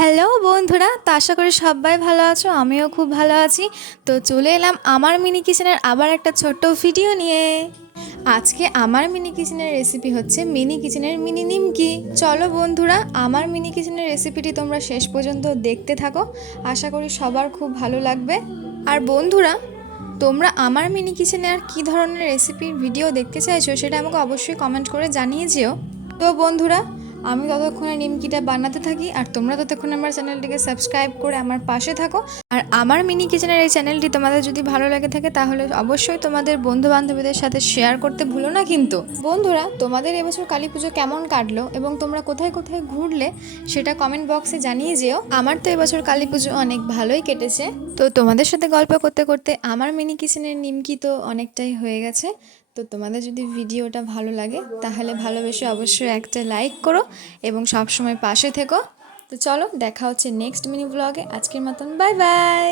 Hello বন্ধুরা, তো আশা করি সবাই ভালো আছো। আমিও খুব ভালো আছি। তো চলে এলাম আমার মিনি কিচেনের আবার একটা ছোট্ট ভিডিও নিয়ে। আজকে আমার মিনি কিচেনের রেসিপি হচ্ছে মিনি কিচেনের মিনি নিমকি। চলো বন্ধুরা, আমার মিনি কিচেনের রেসিপিটি তোমরা শেষ পর্যন্ত দেখতে থাকো। আশা করি সবার খুব ভালো লাগবে। আর বন্ধুরা, তোমরা আমার মিনি কিচেনে আর কী ধরনের রেসিপির ভিডিও দেখতে চাইছো সেটা আমাকে অবশ্যই কমেন্ট করে জানিয়ে যেও। তো বন্ধুরা, আমি ততক্ষণে নিমকিটা বানাতে থাকি আর তোমরা ততক্ষণে আমার চ্যানেলটিকে সাবস্ক্রাইব করে আমার পাশে থাকো। আর আমার মিনি কিচেনের এই চ্যানেলটি তোমাদের যদি ভালো লাগে থাকে তাহলে অবশ্যই তোমাদের বন্ধু বান্ধবীদের সাথে শেয়ার করতে ভুলো না কিন্তু। বন্ধুরা, তোমাদের এবছর কালী পুজো কেমন কাটলো এবং তোমরা কোথায় কোথায় ঘুরলে সেটা কমেন্ট বক্সে জানিয়ে যেও। আমার তো এবছর কালী পুজো অনেক ভালোই কেটেছে। তো তোমাদের সাথে গল্প করতে করতে আমার মিনি কিচেনের নিমকি তো অনেকটাই হয়ে গেছে। তো তোমাদের যদি ভিডিওটা ভালো লাগে তাহলে ভালোবেসে অবশ্যই একটা লাইক করো এবং সবসময় পাশে থেকো। তো চলো, দেখা হচ্ছে নেক্সট মিনি ব্লগে। আজকের মতন বাই বাই।